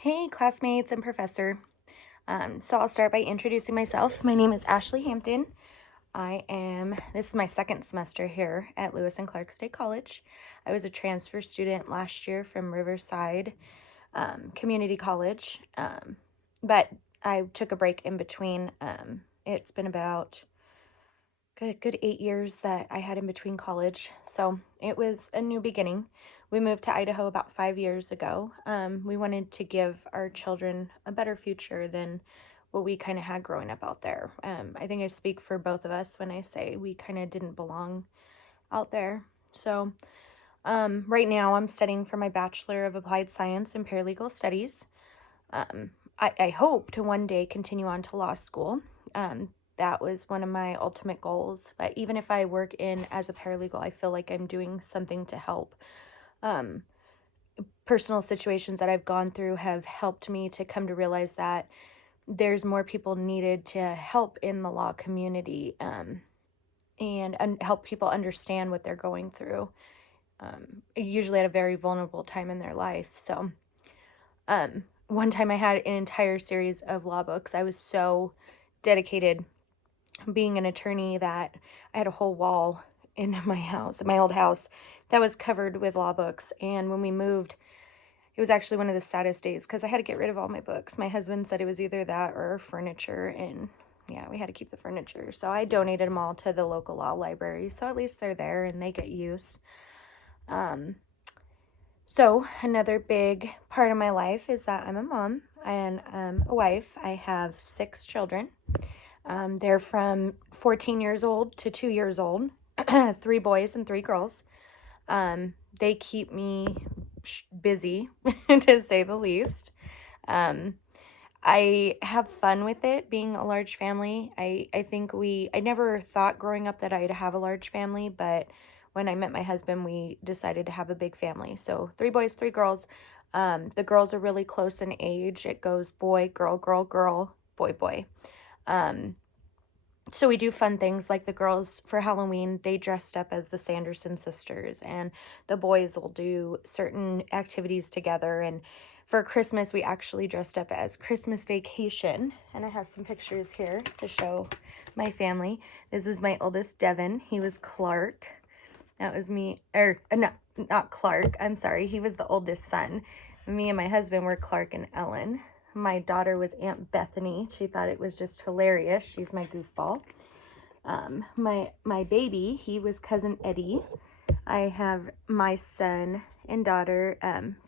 Hey, classmates and professor. So I'll start by introducing myself. My name is Ashley Hampton. This is my second semester here at Lewis and Clark State College. I was a transfer student last year from Riverside Community College, but I took a break in between. It's been about good 8 years that I had in between college. So it was a new beginning. We moved to Idaho about 5 years ago. We wanted to give our children a better future than what we kind of had growing up out there. I think I speak for both of us when I say we kind of didn't belong out there. So right now I'm studying for my Bachelor of Applied Science and Paralegal Studies. I hope to one day continue on to law school. That was one of my ultimate goals. But even if I work in as a paralegal, I feel like I'm doing something to help. Personal situations that I've gone through have helped me to come to realize that there's more people needed to help in the law community, and help people understand what they're going through, usually at a very vulnerable time in their life. So one time I had an entire series of law books. I was so dedicated being an attorney that I had a whole wall in my old house, that was covered with law books. And when we moved, it was actually one of the saddest days because I had to get rid of all my books. My husband said it was either that or furniture, and yeah, we had to keep the furniture. So I donated them all to the local law library, so at least they're there and they get use. So another big part of my life is that I'm a mom and a wife. I have 6 children. They're from 14 years old to 2 years old, 3 boys and 3 girls. They keep me busy, to say the least. I have fun with it, being a large family. I never thought growing up that I'd have a large family, but when I met my husband, we decided to have a big family. So 3 boys, 3 girls. The girls are really close in age. It goes boy, girl, girl, girl, boy, boy. So we do fun things like the girls for Halloween, they dressed up as the Sanderson sisters, and the boys will do certain activities together. And for Christmas, we actually dressed up as Christmas Vacation, and I have some pictures here to show my family. This is my oldest, Devin. He was Clark. That was me, or not Clark, I'm sorry. He was the oldest son. Me and my husband were Clark and Ellen. My daughter was Aunt Bethany. She thought it was just hilarious. She's my goofball. My baby, he was Cousin Eddie. I have my son and daughter,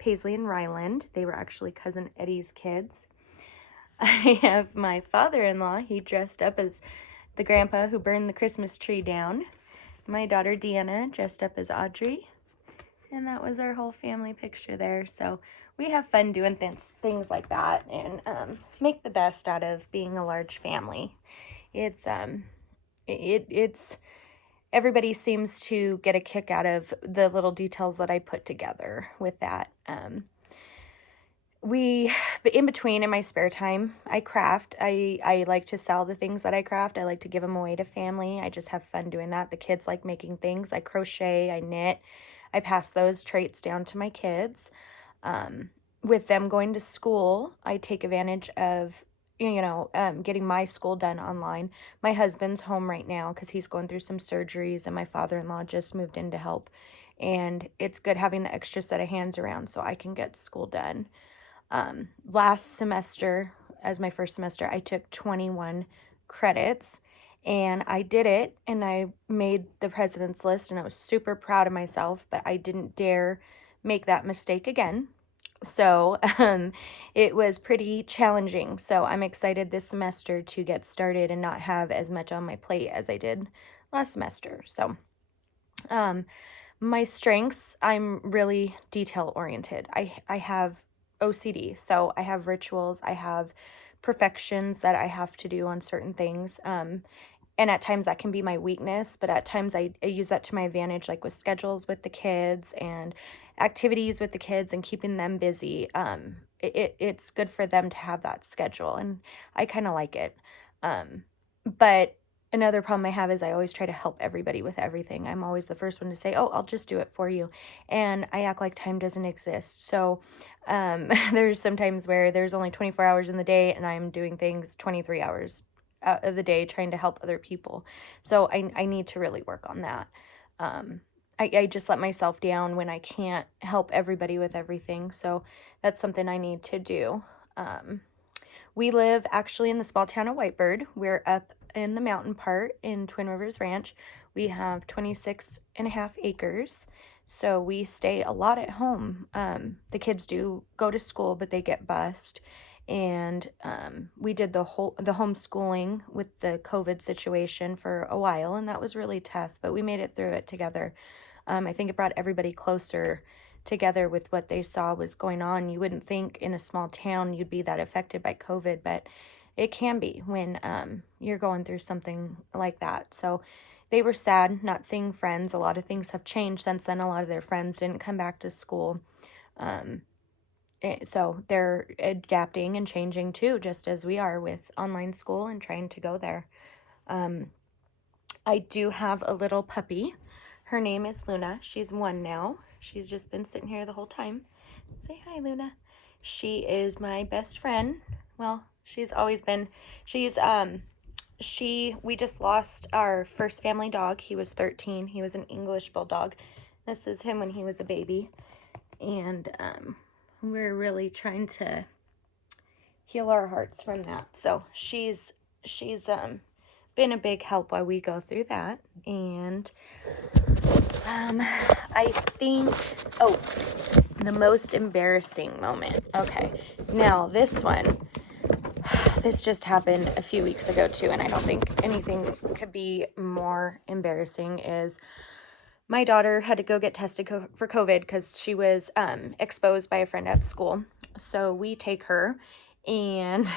Paisley and Ryland. They were actually Cousin Eddie's kids. I have my father-in-law. He dressed up as the grandpa who burned the Christmas tree down. My daughter Deanna dressed up as Audrey. And that was our whole family picture there. So we have fun doing things like that, and make the best out of being a large family. It's everybody seems to get a kick out of the little details that I put together with that. But in between, in my spare time, I craft. I like to sell the things that I craft. I like to give them away to family. I just have fun doing that. The kids like making things. I crochet, I knit. I pass those traits down to my kids. With them going to school, I take advantage of, getting my school done online. My husband's home right now because he's going through some surgeries, and my father-in-law just moved in to help. And it's good having the extra set of hands around so I can get school done. Last semester, as my first semester, I took 21 credits, and I did it, and I made the president's list, and I was super proud of myself, but I didn't dare make that mistake again. So it was pretty challenging. So I'm excited this semester to get started and not have as much on my plate as I did last semester. So my strengths, I'm really detail oriented. I have OCD, so I have rituals, I have perfections that I have to do on certain things. And at times that can be my weakness, but at times I use that to my advantage, like with schedules with the kids and activities with the kids and keeping them busy. It's good for them to have that schedule, and I kind of like it. But Another problem I have is I always try to help everybody with everything. I'm always the first one to say, "Oh, I'll just do it for you." And I act like time doesn't exist. So, there's sometimes where there's only 24 hours in the day and I'm doing things 23 hours out of the day trying to help other people. So I need to really work on that. Um, I just let myself down when I can't help everybody with everything. So that's something I need to do. Um, we live actually in the small town of Whitebird. We're up in the mountain part in Twin Rivers Ranch. We have 26 and a half acres. So we stay a lot at home. The kids do go to school, but they get bused. And we did the homeschooling with the COVID situation for a while, and that was really tough, but we made it through it together. I think it brought everybody closer together with what they saw was going on. You wouldn't think in a small town you'd be that affected by COVID, but it can be when you're going through something like that. So they were sad not seeing friends. A lot of things have changed since then. A lot of their friends didn't come back to school. So they're adapting and changing too, just as we are with online school and trying to go there. I do have a little puppy. Her name is Luna. She's 1 now. She's just been sitting here the whole time. Say hi, Luna. She is my best friend. Well, she's always been. We just lost our first family dog. He was 13. He was an English bulldog. This is him when he was a baby. And we're really trying to heal our hearts from that. So she's been a big help while we go through that. And I think, oh, the most embarrassing moment. Okay, now this one, this just happened a few weeks ago too, and I don't think anything could be more embarrassing. Is my daughter had to go get tested for COVID because she was exposed by a friend at school. So we take her, and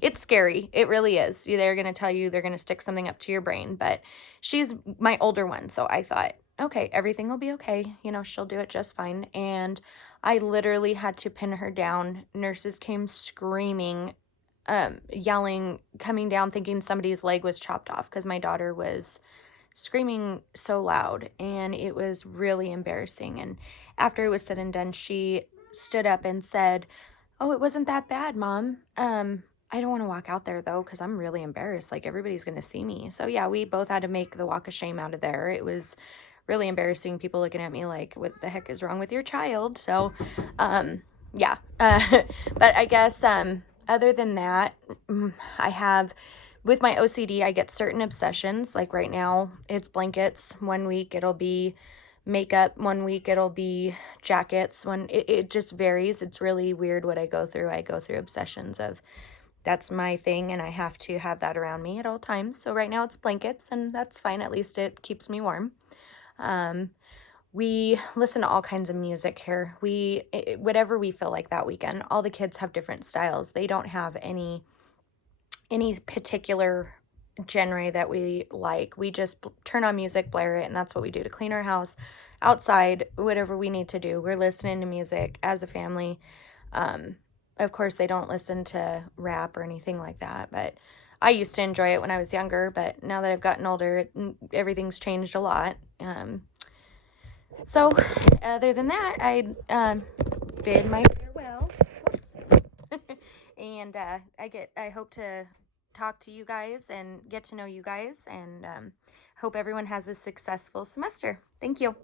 it's scary. It really is. They're going to tell you they're going to stick something up to your brain, but she's my older one. So I thought, okay, everything will be okay. You know, she'll do it just fine. And I literally had to pin her down. Nurses came screaming, yelling, coming down, thinking somebody's leg was chopped off because my daughter was screaming so loud, and it was really embarrassing. And after it was said and done, she stood up and said, "Oh, it wasn't that bad, Mom. I don't want to walk out there though because I'm really embarrassed. Like everybody's going to see me." So yeah, we both had to make the walk of shame out of there. It was really embarrassing. People looking at me like, "What the heck is wrong with your child?" So, yeah. But I guess other than that, I have with my OCD, I get certain obsessions. Like right now, it's blankets. 1 week it'll be makeup. 1 week it'll be jackets. It just varies. It's really weird what I go through. I go through obsessions of that's my thing, and I have to have that around me at all times. So right now it's blankets, and that's fine. At least it keeps me warm. We listen to all kinds of music here. Whatever we feel like that weekend. All the kids have different styles. They don't have any particular genre that we like. We just turn on music, blare it, and that's what we do to clean our house, outside, whatever we need to do. We're listening to music as a family. Of course, they don't listen to rap or anything like that, but I used to enjoy it when I was younger, but now that I've gotten older, everything's changed a lot. So other than that, I bid my farewell. Whoops. And I hope to talk to you guys and get to know you guys, and hope everyone has a successful semester. Thank you.